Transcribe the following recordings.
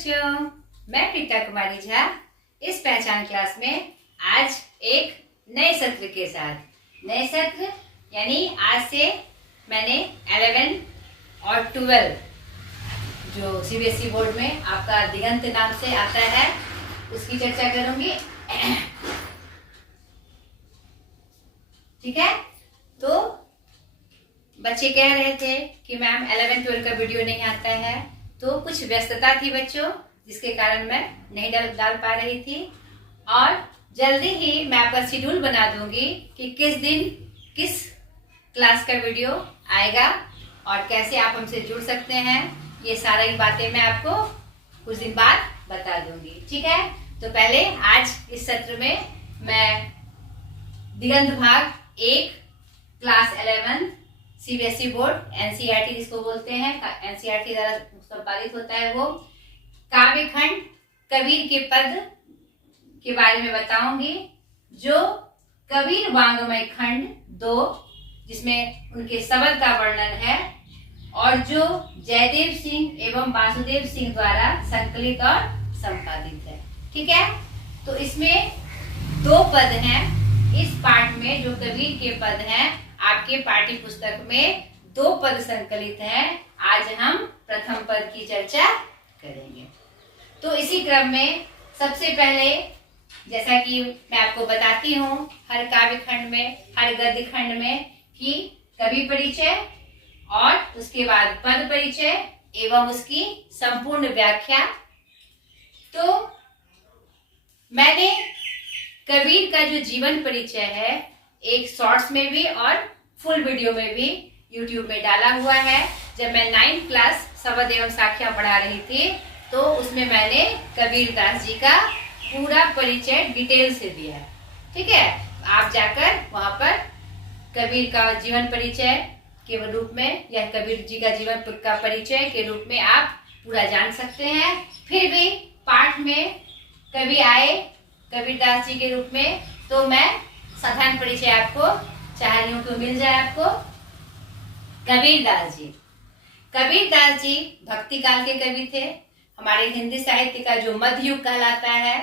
बच्चों, मैं प्रीता कुमारी झा इस पहचान क्लास में आज एक नए सत्र के साथ नए सत्र यानी आज से मैंने 11 और 12 जो सीबीएसई बोर्ड में आपका दिगंत नाम से आता है उसकी चर्चा करूंगी। ठीक है, तो बच्चे कह रहे थे कि मैम 11-12 का वीडियो नहीं आता है, तो कुछ व्यस्तता थी बच्चों जिसके कारण मैं नहीं डाल पा रही थी। और जल्दी ही मैं आपका शेड्यूल बना दूंगी कि किस दिन किस क्लास का वीडियो आएगा और कैसे आप हमसे जुड़ सकते हैं। ये सारी बातें मैं आपको कुछ दिन बाद बता दूंगी। ठीक है, तो पहले आज इस सत्र में मैं दिगंत भाग 1 क्लास 11 सीबीएसई बोर्ड एनसीईआरटी जिसको बोलते हैं, एनसीईआरटी द्वारा संपादित होता है, वो काव्य खंड कबीर के पद के बारे में बताऊंगी। जो कबीर वांग्मय खंड 2 जिसमें उनके शब्द का वर्णन है और जो जयदेव सिंह एवं वासुदेव सिंह द्वारा संकलित और संपादित है। ठीक है, तो इसमें 2 पद हैं। इस पाठ में जो कबीर के पद हैं आपके पाठ्य पुस्तक में 2 पद संकलित हैं। आज हम प्रथम पद की चर्चा करेंगे। तो इसी क्रम में सबसे पहले जैसा कि मैं आपको बताती हूँ हर काव्य खंड में, हर गद्य खंड में कि कवि परिचय और उसके बाद पद परिचय एवं उसकी संपूर्ण व्याख्या। तो मैंने कबीर का जो जीवन परिचय है एक शॉर्ट्स में भी और फुल वीडियो में भी यूट्यूब में डाला हुआ है। जब मैं 9th क्लास शब्द एवं साख्या पढ़ा रही थी तो उसमें मैंने कबीर दास जी का पूरा परिचय डिटेल से दिया है। ठीक है, आप जाकर वहां पर कबीर का जीवन परिचय के रूप में या कबीर जी का जीवन का परिचय के रूप में आप पूरा जान सकते हैं। फिर भी पाठ में कवि आए कबीर दास जी के रूप में तो मैं साधारण परिचय आपको चाह रही हूँ कि मिल जाए आपको। कबीर दास जी, कबीर दास जी भक्ति काल के कवि थे। हमारे हिंदी साहित्य का जो मध्य युग कहलाता है,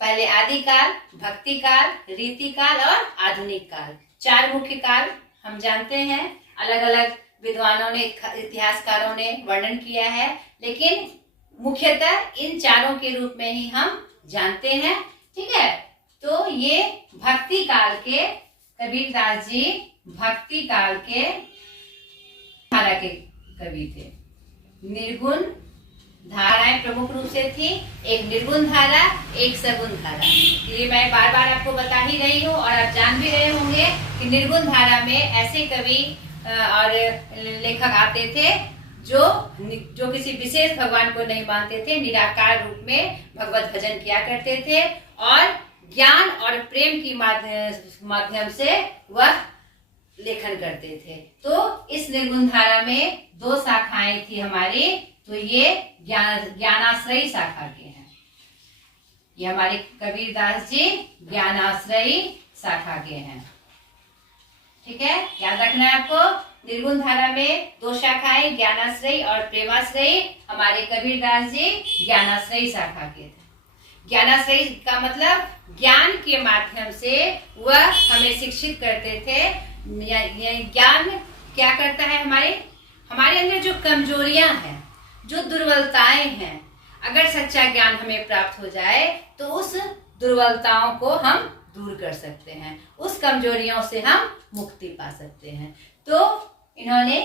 पहले आदि काल, भक्ति काल, रीति काल और आधुनिक काल, 4 मुख्य काल हम जानते हैं। अलग अलग विद्वानों ने, इतिहासकारों ने वर्णन किया है, लेकिन मुख्यतः इन 4 के रूप में ही हम जानते हैं। ठीक है, तो ये भक्ति काल के कबीर दास जी भक्ति काल के धारा के कवि थे। निर्गुण धाराएं प्रमुख रूप से थी, एक निर्गुण धारा, एक सगुण धारा। ये मैं बार बार आपको बता ही रही हूँ और आप जान भी रहे होंगे कि निर्गुण धारा में ऐसे कवि और लेखक आते थे जो किसी विशेष भगवान को नहीं मानते थे, निराकार रूप में भगवत भजन किया करते थे और ज्ञान और प्रेम की माध्यम से वह लेखन करते थे। तो इस निर्गुण धारा में 2 शाखाएं थी हमारी, तो ये ज्ञानाश्रयी शाखा के हैं। ये हमारे कबीर दास जी ज्ञानाश्रयी शाखा के हैं। ठीक है, याद रखना है आपको। निर्गुण धारा में 2 शाखाएं ज्ञानाश्रयी और प्रेमाश्रयी। हमारे कबीर दास जी ज्ञानाश्रयी शाखा के थे। ज्ञानाश्रयी का मतलब ज्ञान के माध्यम से वह हमें शिक्षित करते थे। ज्ञान क्या करता है, हमारे अंदर जो कमजोरियां हैं, जो दुर्बलताएं हैं, अगर सच्चा ज्ञान हमें प्राप्त हो जाए तो उस दुर्बलताओं को हम दूर कर सकते हैं, उस कमजोरियों से हम मुक्ति पा सकते हैं। तो इन्होंने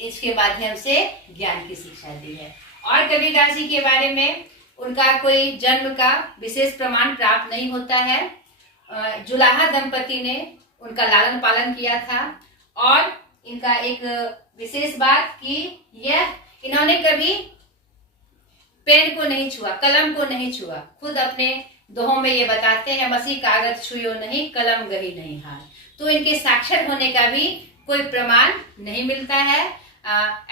इसके माध्यम से ज्ञान की शिक्षा दी है। और कबीर दास जी के बारे में उनका कोई जन्म का विशेष प्रमाण प्राप्त नहीं होता है। जुलाहा दंपति ने उनका लालन पालन किया था। और इनका एक विशेष बात कि यह इन्होंने कभी पेन को नहीं छुआ, कलम को नहीं छुआ। खुद अपने दोहों में ये बताते हैं, मसीह कागज छुयो नहीं, कलम गही नहीं हाथ। तो इनके साक्षर होने का भी कोई प्रमाण नहीं मिलता है।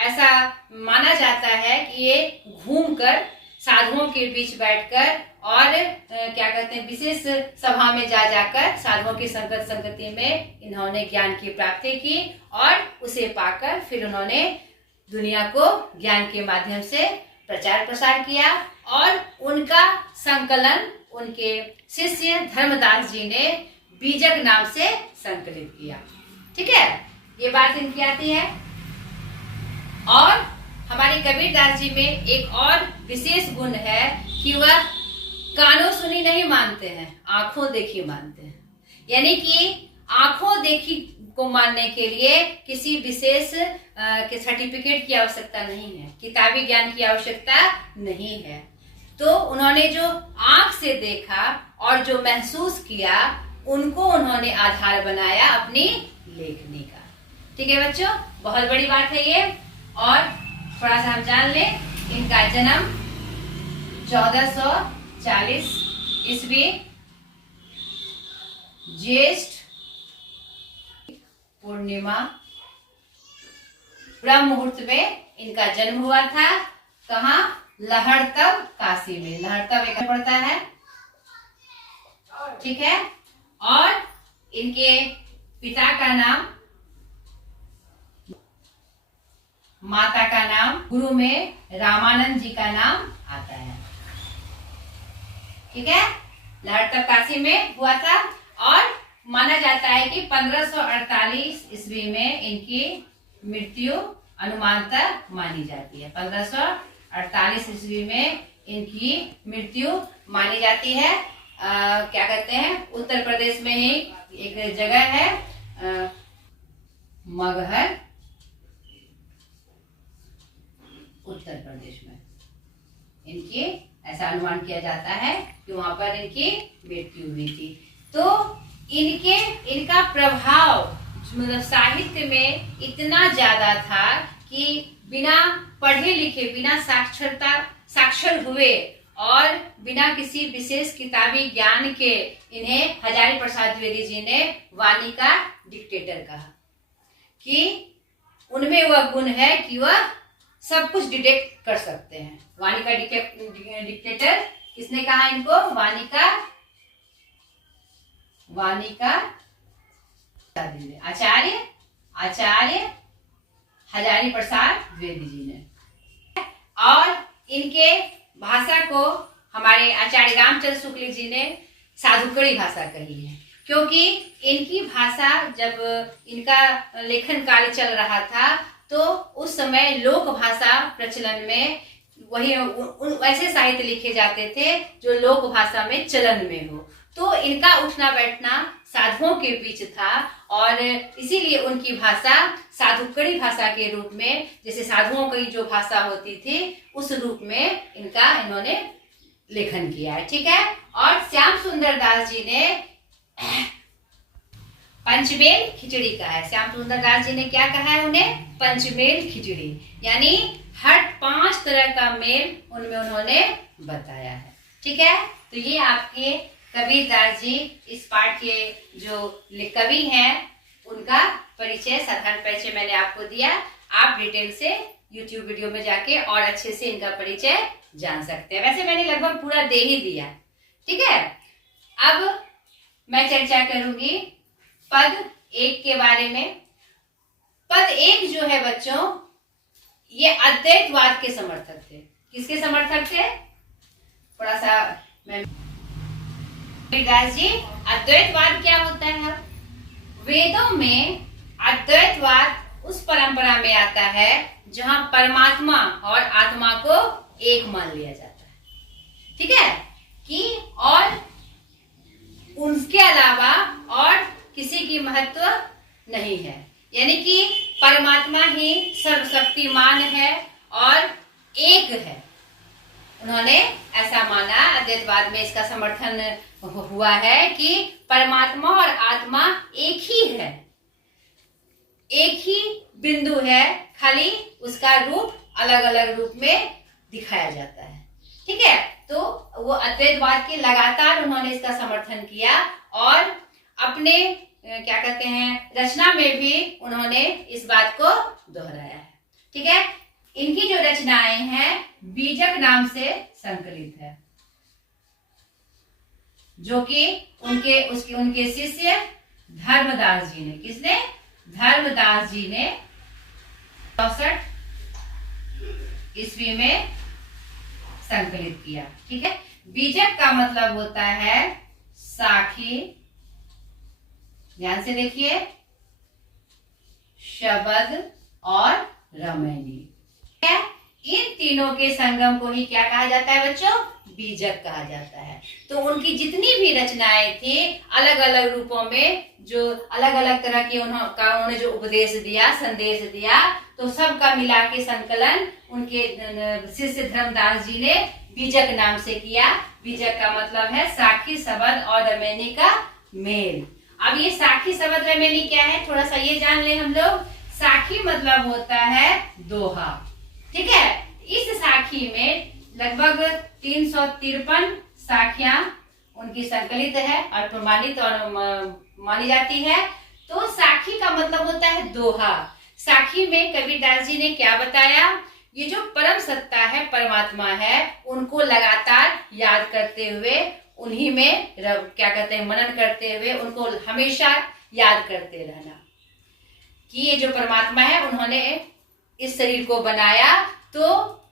ऐसा माना जाता है कि ये घूमकर साधुओं के बीच बैठकर और क्या कहते हैं विशेष सभा में जाकर साधुओं की संगति में इन्होंने ज्ञान की प्राप्ति की और उसे पाकर फिर उन्होंने दुनिया को ज्ञान के माध्यम से प्रचार प्रसार किया और उनका संकलन उनके शिष्य धर्मदास जी ने बीजक नाम से संकलित किया। ठीक है, ये बात इनकी आती है। और हमारे कबीरदास जी में एक और विशेष गुण है कि वह कानों सुनी नहीं मानते हैं, आंखों देखी मानते हैं। यानी कि आंखों देखी को मानने के लिए किसी विशेष के सर्टिफिकेट की आवश्यकता नहीं है, किताबी ज्ञान की आवश्यकता नहीं है। तो उन्होंने जो आंख से देखा और जो महसूस किया, उनको उन्होंने आधार बनाया अपनी लेखनी का। ठीक है बच्चों, बहुत बड़ी बात है ये। और थोड़ा सा हम जान लें, इनका जन्म 1440 ईस्वी ज्येष्ठ पूर्णिमा ब्रह्म मुहूर्त में इनका जन्म हुआ था। कहाँ? लहड़तब काशी में। लहड़तब एक पड़ता है, ठीक है। और इनके पिता का नाम, माता का नाम, गुरु में रामानंद जी का नाम आता है। ठीक है, लहड़तब काशी में हुआ था। और माना जाता है कि 1548 ईस्वी में इनकी मृत्यु अनुमानतः मानी जाती है। 1548 ईस्वी में इनकी मृत्यु मानी जाती है। क्या कहते हैं, उत्तर प्रदेश में ही एक जगह है मगहर, उत्तर प्रदेश में इनकी ऐसा अनुमान किया जाता है कि वहां पर इनकी मृत्यु हुई थी। तो इनका प्रभाव मतलब साहित्य में इतना ज्यादा था कि बिना पढ़े लिखे, बिना साक्षर हुए और बिना किसी विशेष किताबी ज्ञान के इन्हें हजारी प्रसाद द्विवेदी जी ने वाणी का डिक्टेटर कहा। कि उनमें वह गुण है कि वह सब कुछ डिटेक्ट कर सकते हैं। वाणी का डिक्टेटर किसने कहा इनको? वाणी का आचार्य हजारी प्रसाद द्विवेदी जी ने। और इनके भाषा को हमारे आचार्य रामचंद्र शुक्ल जी ने साधुकड़ी भाषा कही है, क्योंकि इनकी भाषा, जब इनका लेखन कार्य चल रहा था तो उस समय लोक भाषा प्रचलन में वही वैसे साहित्य लिखे जाते थे जो लोक भाषा में चलन में हो। तो इनका उठना बैठना साधुओं के बीच था और इसीलिए उनकी भाषा साधुकड़ी भाषा के रूप में, जैसे साधुओं की जो भाषा होती थी उस रूप में इन्होंने लेखन किया है। ठीक है। और श्याम सुंदर दास जी ने पंचमेल खिचड़ी कहा है। श्याम सुंदर दास जी ने क्या कहा है उन्हें? पंचमेल खिचड़ी, यानी हर 5 तरह का मेल उनमें उन्होंने बताया है। ठीक है। तो ये आपके कबीरदास जी इस पाठ के जो कवि हैं उनका परिचय, साधारण परिचय मैंने आपको दिया। आप डिटेल से YouTube वीडियो में जाके और अच्छे से इनका परिचय जान सकते हैं। वैसे मैंने लगभग पूरा दे ही दिया। ठीक है। अब मैं चर्चा करूंगी पद 1 के बारे में। पद 1 जो है बच्चों, ये अद्वैतवाद के समर्थक थे। किसके समर्थक थे? थोड़ा सा कबीरदास जी, अद्वैतवाद क्या होता है? वेदों में अद्वैतवाद उस परंपरा में आता है जहां परमात्मा और आत्मा को एक मान लिया जाता है। ठीक है। कि और उनके अलावा और किसी की महत्व नहीं है, यानी कि परमात्मा ही सर्वशक्तिमान है और एक है। उन्होंने ऐसा माना, अद्वैतवाद में इसका समर्थन हुआ है कि परमात्मा और आत्मा एक ही है, एक ही बिंदु है, खाली उसका रूप अलग अलग रूप में दिखाया जाता है। ठीक है। तो वो अद्वैतवाद के लगातार उन्होंने इसका समर्थन किया और अपने क्या कहते हैं रचना में भी उन्होंने इस बात को दोहराया है। ठीक है। इनकी जो रचनाएं हैं बीजक नाम से संकलित है, जो कि उनके शिष्य धर्मदास जी ने, किसने? धर्मदास जी ने 64 ईस्वी में संकलित किया। ठीक है, बीजक का मतलब होता है साखी, ध्यान से देखिए, शबद और रमैनी। इन तीनों के संगम को ही क्या कहा जाता है बच्चों? बीजक कहा जाता है। तो उनकी जितनी भी रचनाएं थी अलग अलग रूपों में, जो अलग अलग तरह के उन्होंने जो उपदेश दिया, संदेश दिया, तो सबका मिला के संकलन उनके शिष्य धर्मदास जी ने बीजक नाम से किया। बीजक का मतलब है साखी, शबद और रमैनी का मेल। अब ये साखी, शबद, रमैनी क्या है, थोड़ा सा ये जान ले हम लोग। साखी मतलब होता है दोहा। ठीक है, इस साखी में लगभग 353 साखियां उनकी संकलित है और प्रमाणित और मानी जाती है। तो साखी का मतलब होता है दोहा। साखी में कबीरदास जी ने क्या बताया? ये जो परम सत्ता है, परमात्मा है, उनको लगातार याद करते हुए, उन्हीं में क्या कहते हैं, मनन करते हुए उनको हमेशा याद करते रहना कि ये जो परमात्मा है, उन्होंने इस शरीर को बनाया, तो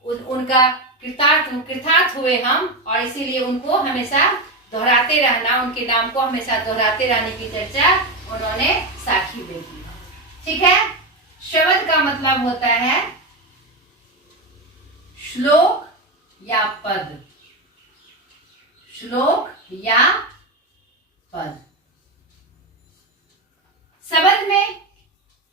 उनका कृतार्थ हुए हम, और इसीलिए उनको हमेशा दोहराते रहना, उनके नाम को हमेशा दोहराते रहने की चर्चा उन्होंने साखी में की। ठीक है, शबद का मतलब होता है श्लोक या पद, श्लोक या पद। शबद में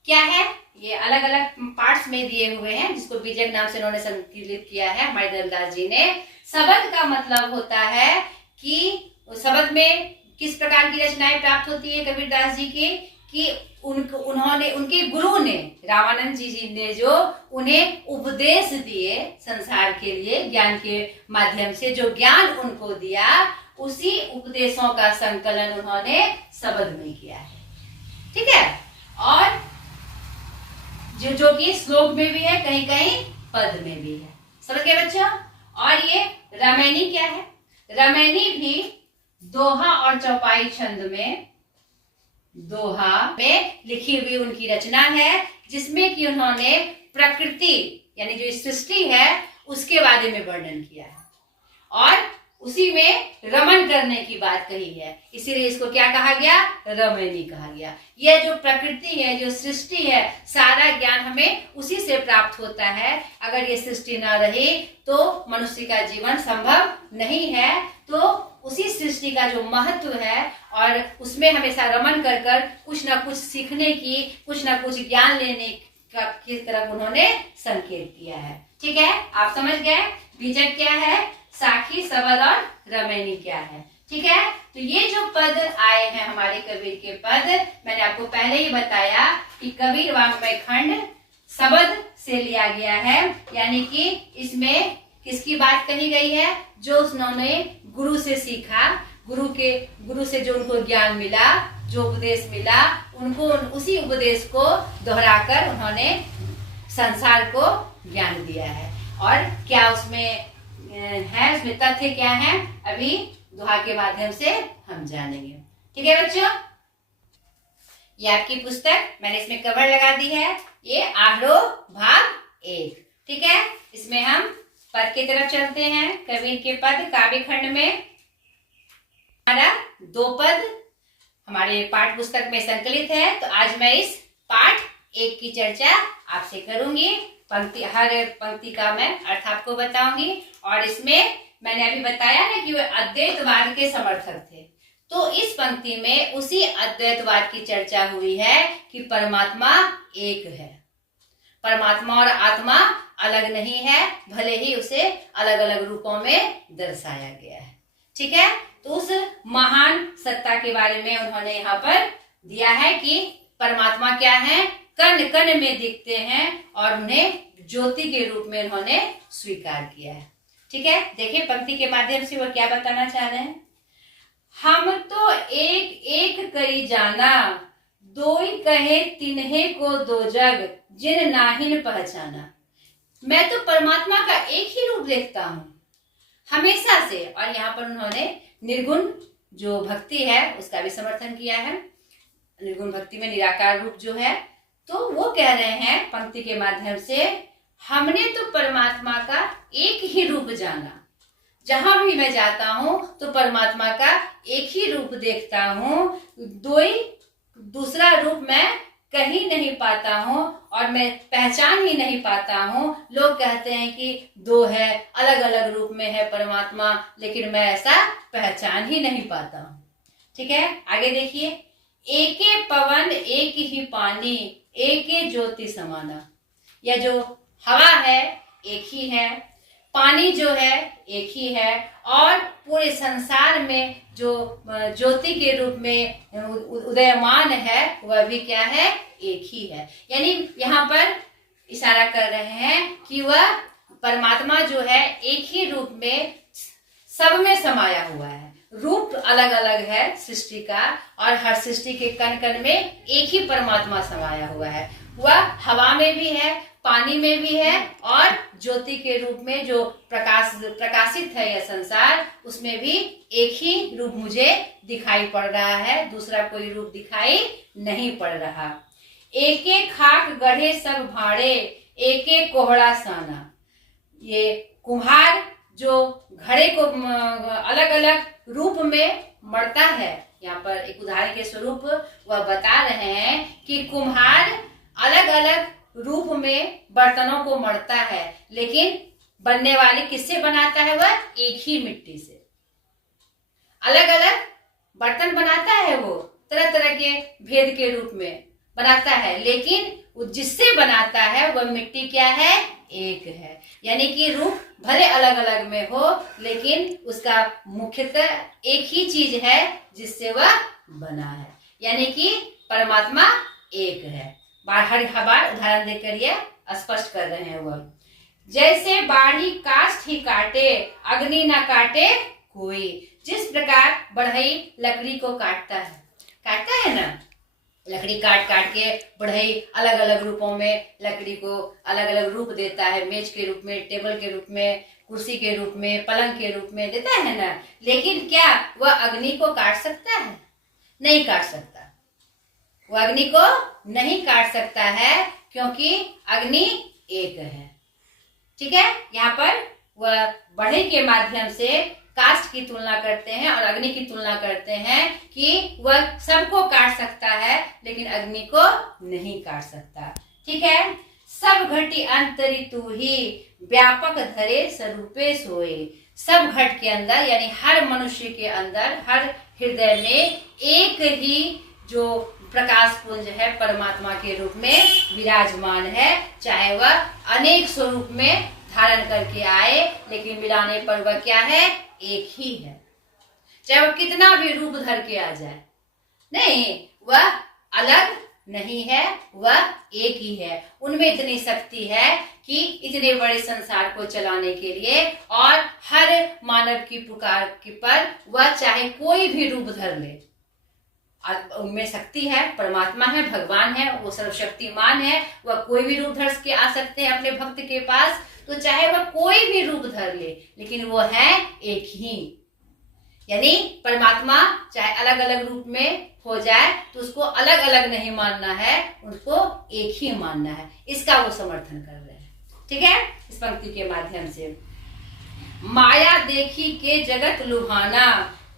क्या है, ये अलग अलग पार्ट्स में दिए हुए हैं, जिसको बीजक नाम से उन्होंने संकलित किया है हमारे धर्मदास जी ने। शबद का मतलब होता है कि शबद में किस प्रकार की रचनाएं प्राप्त होती है कबीरदास जी की, कि उन्होंने, उनके गुरु ने, रामानंद जी ने जो उन्हें उपदेश दिए संसार के लिए, ज्ञान के माध्यम से जो ज्ञान उनको दिया, उसी उपदेशों का संकलन उन्होंने शबद में किया है। ठीक है, और जो कि श्लोक में भी है, कहीं कहीं पद में भी है। समझ गए बच्चों? और ये रमैनी क्या है? रमैनी भी दोहा और चौपाई छंद में, दोहा में लिखी हुई उनकी रचना है, जिसमें कि उन्होंने प्रकृति यानी जो सृष्टि है उसके बारे में वर्णन किया है और उसी में रमन करने की बात कही है, इसीलिए इसको क्या कहा गया? रमैनी कहा गया। यह जो प्रकृति है, जो सृष्टि है, सारा ज्ञान हमें उसी से प्राप्त होता है। अगर ये सृष्टि न रही तो मनुष्य का जीवन संभव नहीं है। तो उसी सृष्टि का जो महत्व है और उसमें हमेशा रमन कर कर कुछ ना कुछ सीखने की, कुछ ना कुछ ज्ञान लेने की तरफ उन्होंने संकेत किया है। ठीक है, आप समझ गए बीजक क्या है, साखी, शबद और रमैनी क्या है। ठीक है, तो ये जो पद आए हैं हमारे कबीर के पद, मैंने आपको पहले ही बताया कि कबीर वाङ्मय खंड शबद से लिया गया है, यानी कि इसमें किसकी बात कही गई है? जो उन्होंने गुरु से सीखा, गुरु से जो उनको ज्ञान मिला, जो उपदेश मिला, उनको उसी उपदेश को दोहराकर उन्होंने संसार को ज्ञान दिया है। और क्या उसमें है, उसमें तथ्य क्या है, अभी दोहा के माध्यम से हम जानेंगे। ठीक है बच्चों, ये आपकी पुस्तक, मैंने इसमें कवर लगा दी है, ये आरोह भाग 1। ठीक है, इसमें हम पद की तरफ चलते हैं। कबीर के पद काव्य खंड में हमारा 2 पद हमारे पाठ पुस्तक में संकलित है। तो आज मैं इस पाठ 1 की चर्चा आपसे करूंगी। हर पंक्ति का मैं अर्थ आपको बताऊंगी। और इसमें मैंने अभी बताया ना कि वे अद्वैतवाद के समर्थक थे, तो इस पंक्ति में उसी अद्वैतवाद की चर्चा हुई है कि परमात्मा एक है, परमात्मा और आत्मा अलग नहीं है, भले ही उसे अलग अलग रूपों में दर्शाया गया है। ठीक है, तो उस महान सत्ता के बारे में उन्होंने यहाँ पर दिया है कि परमात्मा क्या है, कण कण में दिखते हैं और उन्हें ज्योति के रूप में उन्होंने स्वीकार किया है। ठीक है, देखिए पंक्ति के माध्यम से वो क्या बताना चाह रहे हैं। हम तो एक एक करी जाना, दोई कहे तिन्हे को दो जग, जिन नाहिन पहचाना। मैं तो परमात्मा का एक ही रूप देखता हूँ हमेशा से। और यहाँ पर उन्होंने निर्गुण जो भक्ति है उसका भी समर्थन किया है। निर्गुण भक्ति में निराकार रूप जो है, तो वो कह रहे हैं पंक्ति के माध्यम से, हमने तो परमात्मा का एक ही रूप जाना, जहां भी मैं जाता हूं तो परमात्मा का एक ही रूप देखता हूं, दूसरा रूप मैं कहीं नहीं पाता हूं और मैं पहचान ही नहीं पाता हूं। लोग कहते हैं कि दो है, अलग अलग रूप में है परमात्मा, लेकिन मैं ऐसा पहचान ही नहीं पाता हूं। ठीक है, आगे देखिए। एके पवन एक ही पानी, एके ज्योति समाना। यह जो हवा है एक ही है, पानी जो है एक ही है, और पूरे संसार में जो ज्योति के रूप में उदयमान है वह भी क्या है, एक ही है। यानी यहाँ पर इशारा कर रहे हैं कि वह परमात्मा जो है एक ही रूप में सब में समाया हुआ है। रूप अलग अलग है सृष्टि का, और हर सृष्टि के कण कण में एक ही परमात्मा समाया हुआ है। वह हवा में भी है, पानी में भी है, और ज्योति के रूप में जो प्रकाशित है यह संसार, उसमें भी एक ही रूप मुझे दिखाई पड़ रहा है, दूसरा कोई रूप दिखाई नहीं पड़ रहा। एक एक खाक गढ़े सब भाड़े, एक एक कोहड़ा साना। ये कुम्हार जो घड़े को अलग अलग रूप में मढ़ता है, यहाँ पर एक उदाहरण के स्वरूप वह बता रहे हैं कि कुम्हार अलग अलग रूप में बर्तनों को मढ़ता है, लेकिन बनने वाले किससे बनाता है, वह एक ही मिट्टी से। अलग अलग बर्तन बनाता है, वो तरह तरह के भेद के रूप में बनाता है, लेकिन जिससे बनाता है वह मिट्टी क्या है, एक है। यानी कि रूप भले अलग अलग में हो, लेकिन उसका मुख्यतः एक ही चीज है जिससे वह बना है, यानी कि परमात्मा एक है। हर बार उदाहरण देकर यह स्पष्ट कर रहे हैं। वह जैसे बाढ़ी काष्ठ ही काटे, अग्नि न काटे कोई। जिस प्रकार बढ़ई लकड़ी को काटता है ना, लकड़ी काट काट के बढ़ई अलग अलग रूपों में लकड़ी को अलग अलग रूप देता है, मेज के रूप में, टेबल के रूप में, कुर्सी के रूप में, पलंग के रूप में देता है ना। लेकिन क्या वह अग्नि को काट सकता है? नहीं काट सकता। वह अग्नि को नहीं काट सकता है, क्योंकि अग्नि एक है। ठीक है, यहाँ पर वह बढ़ई के माध्यम से काष्ठ की तुलना करते हैं और अग्नि की तुलना करते हैं कि वह सबको काट सकता है, लेकिन अग्नि को नहीं काट सकता। ठीक है, सब घटी अंतरी तू ही, व्यापक धरे स्वरूपे सोए। सब घट के अंदर यानी हर मनुष्य के अंदर, हर हृदय में एक ही जो प्रकाश पुंज है परमात्मा के रूप में विराजमान है। चाहे वह अनेक स्वरूप में धारण करके आए, लेकिन मिलाने पर वह क्या है, एक ही है। चाहे वह कितना भी रूप धर के आ जाए, नहीं, वह अलग नहीं है, वह एक ही है। उनमें इतनी शक्ति है कि इतने बड़े संसार को चलाने के लिए और हर मानव की पुकार पर वह चाहे कोई भी रूप धर ले, उनमें शक्ति है। परमात्मा है, भगवान है, वो सर्वशक्तिमान है, वह कोई भी रूप धर के आ सकते हैं अपने भक्त के पास। तो चाहे वह कोई भी रूप धर ले, लेकिन वो है एक ही। यानी परमात्मा चाहे अलग अलग रूप में हो जाए तो उसको अलग अलग नहीं मानना है, उसको एक ही मानना है। इसका वो समर्थन कर रहे हैं। ठीक है, इस पंक्ति के माध्यम से। माया देखी के जगत लुभाना,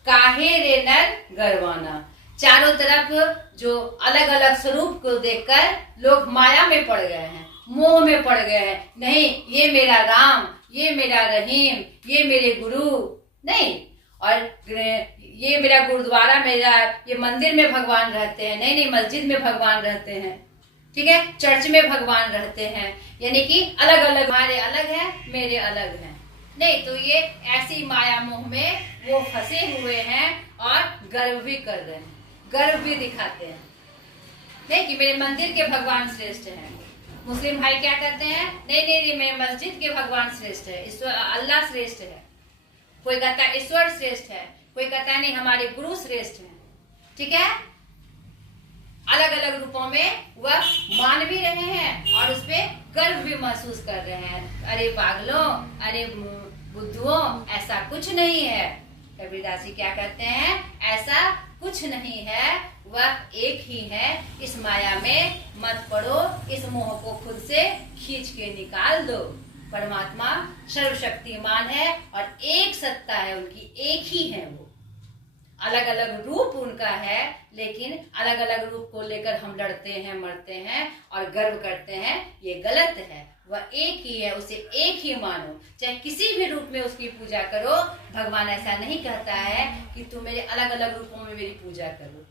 काहे रे नर गरवाना। चारों तरफ जो अलग अलग स्वरूप को देखकर लोग माया में पड़ गए हैं, मोह में पड़ गए हैं। नहीं, ये मेरा राम, ये मेरा रहीम, ये मेरे गुरु, नहीं, और ये मेरा गुरुद्वारा, मेरा ये मंदिर में भगवान रहते हैं। नहीं, मस्जिद में भगवान रहते हैं। ठीक है, चर्च में भगवान रहते हैं। यानी कि अलग अलग, हमारे अलग है, मेरे अलग है। नहीं, तो ये ऐसी माया मोह में वो फंसे हुए हैं और गर्व भी कर रहे हैं, गर्व भी दिखाते हैं। नहीं कि मेरे मंदिर के भगवान श्रेष्ठ हैं। मुस्लिम भाई क्या करते हैं, नहीं, मेरे मस्जिद के भगवान श्रेष्ठ है, ईश्वर अल्लाह श्रेष्ठ है। कोई कहता है ईश्वर श्रेष्ठ है, कोई कहता है नहीं हमारे गुरु श्रेष्ठ हैं। ठीक है, अलग अलग रूपों में वह मान भी रहे हैं और उस पर गर्व भी महसूस कर रहे हैं। अरे पागलों, अरे बुद्धुओं, ऐसा कुछ नहीं है। कबीरदास जी क्या कहते हैं, ऐसा कुछ नहीं है, वह एक ही है। इस माया में मत पड़ो, इस मोह को खुद से खींच के निकाल दो। परमात्मा सर्वशक्तिमान है और एक सत्ता है उनकी, एक ही है वो। अलग अलग रूप उनका है, लेकिन अलग अलग रूप को लेकर हम लड़ते हैं, मरते हैं और गर्व करते हैं, ये गलत है। वह एक ही है, उसे एक ही मानो, चाहे किसी भी रूप में उसकी पूजा करो। भगवान ऐसा नहीं कहता है कि तुम मेरे अलग अलग रूपों में मेरी पूजा करो,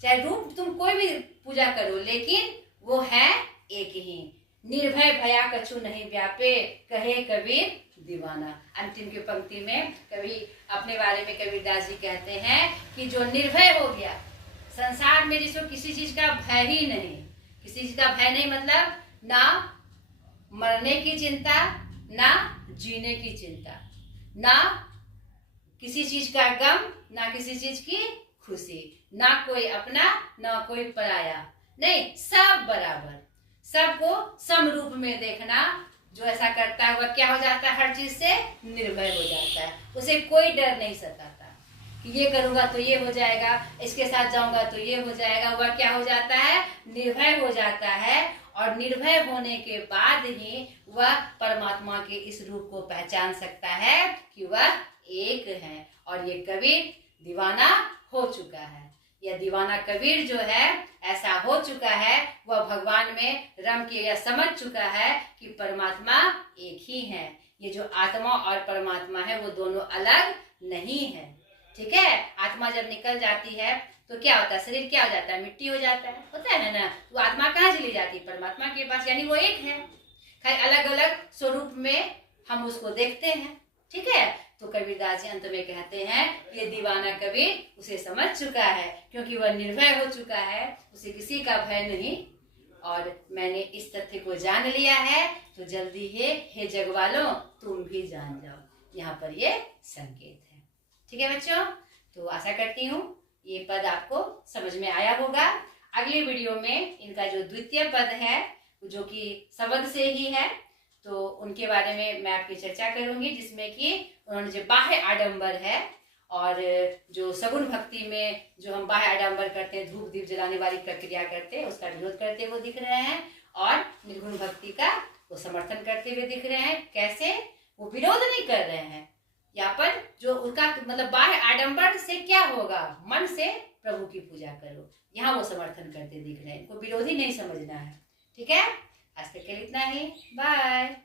चाहे रूप तुम कोई भी पूजा करो, लेकिन वो है एक ही। निर्भय भया कछु नहीं व्यापे, कहे कबीर दीवाना। अंतिम की पंक्ति में कवि अपने बारे में कबीरदास जी कहते हैं कि जो निर्भय हो गया, संसार में जिसको किसी चीज का भय ही नहीं, किसी चीज का भय नहीं मतलब ना मरने की चिंता, ना जीने की चिंता, ना किसी चीज का गम, ना किसी चीज की खुशी, ना कोई अपना ना कोई पराया, नहीं, सब बराबर, सबको सम रूप में देखना। जो ऐसा करता है वह क्या हो जाता है, हर चीज से निर्भय हो जाता है। उसे कोई डर नहीं सताता कि ये करूंगा तो ये हो जाएगा, इसके साथ जाऊंगा तो ये हो जाएगा। वह क्या हो जाता है, निर्भय हो जाता है। और निर्भय होने के बाद ही वह परमात्मा के इस रूप को पहचान सकता है कि वह एक है। और ये कबीर दीवाना हो चुका है। यह दीवाना कबीर जो है ऐसा हो चुका है, वह भगवान में रम के यह समझ चुका है कि परमात्मा एक ही है। ये जो आत्मा और परमात्मा है वो दोनों अलग नहीं है। ठीक है, आत्मा जब निकल जाती है तो क्या होता है, शरीर क्या हो जाता है, मिट्टी हो जाता है, होता है ना। तो आत्मा कहाँ चली जाती है, परमात्मा के पास, यानी वो एक है। खैर अलग अलग स्वरूप में हम उसको देखते हैं। ठीक है, तो कबीरदास जी अंत में कहते हैं ये दीवाना कबीर उसे समझ चुका है, क्योंकि वह निर्भय हो चुका है, उसे किसी का भय नहीं। और मैंने इस तथ्य को जान लिया है तो जल्दी हे जग वालों तुम भी जान जाओ। यहाँ पर ये संकेत है। ठीक है बच्चों, तो आशा करती हूँ ये पद आपको समझ में आया होगा। अगले वीडियो में इनका जो द्वितीय पद है जो कि शब्द से ही है, तो उनके बारे में मैं आपकी चर्चा करूंगी, जिसमें कि उन्होंने जो बाह्य आडंबर है और जो सगुण भक्ति में जो हम बाह्य आडंबर करते हैं, धूप दीप जलाने वाली प्रक्रिया करते हैं, उसका विरोध करते हुए दिख रहे हैं, और निर्गुण भक्ति का वो समर्थन करते हुए दिख रहे हैं। कैसे, वो विरोध नहीं कर रहे हैं। यहाँ पर जो उसका मतलब बाह्य आडंबर से क्या होगा, मन से प्रभु की पूजा करो, यहाँ वो समर्थन करते दिख रहे हैं। इनको विरोधी नहीं समझना है। ठीक है, आज तक के लिए इतना ही। बाय।